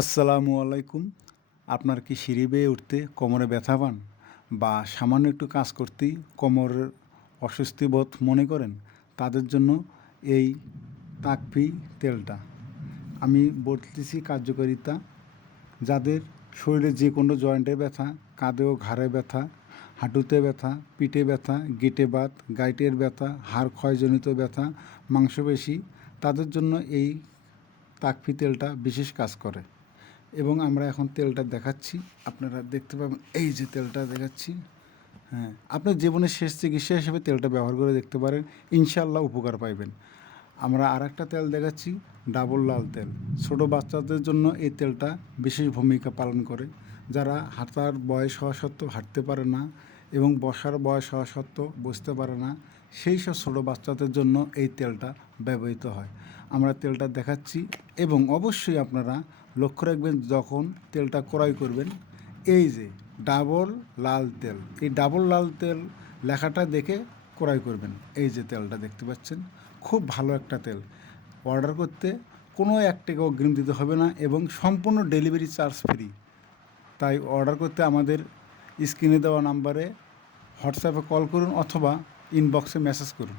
আসসালামু আলাইকুম। আপনার কি সিঁড়ি বেয়ে উঠতে কোমরে ব্যথা পান বা সামান্য একটু কাজ করতেই কোমরের অস্বস্তি বোধ মনে করেন? তাদের জন্য এই তাকপি তেলটা। আমি বলতেছি কার্যকারিতা। যাদের শরীরে যে কোনো জয়েন্টে ব্যথা, কাঁধে ও ঘাড়ে ব্যথা, হাঁটুতে ব্যথা, পিঠে ব্যথা, গেঁটে বাত, গাঁটের ব্যথা, হাড় ক্ষয়জনিত ব্যথা, মাংসপেশি, তাদের জন্য এই তাকপি তেলটা বিশেষ কাজ করে। এবং আমরা এখন তেলটা দেখাচ্ছি, আপনারা দেখতে পাবেন। এই যে তেলটা দেখাচ্ছি, হ্যাঁ, আপনার জীবনের শেষ চিকিৎসা হিসেবে তেলটা ব্যবহার করে দেখতে পারেন, ইনশাআল্লাহ উপকার পাইবেন। আমরা আর একটা তেল দেখাচ্ছি, ডাবল লাল তেল। ছোটো বাচ্চাদের জন্য এই তেলটা বিশেষ ভূমিকা পালন করে। যারা হাঁটার বয়স হওয়া সত্ত্বেও হাঁটতে পারে না এবং বসার বয়স হওয়া সত্ত্বেও বসতে পারে না, সেই সব ছোটো বাচ্চাদের জন্য এই তেলটা ব্যবহৃত হয়। আমরা তেলটা দেখাচ্ছি এবং অবশ্যই আপনারা লক্ষ্য রাখবেন যখন তেলটা ক্রয় করবেন, এই যে ডাবল লাল তেল, এই ডাবল লাল তেল লেখাটা দেখে ক্রয় করবেন। এই যে তেলটা দেখতে পাচ্ছেন, খুব ভালো একটা তেল। অর্ডার করতে কোনো 1 টাকা অগ্রিম দিতে হবে না এবং সম্পূর্ণ ডেলিভারি চার্জ ফ্রি। তাই অর্ডার করতে আমাদের স্ক্রিনে দেওয়া নাম্বারে হোয়াটসঅ্যাপে কল করুন অথবা ইনবক্সে মেসেজ করুন।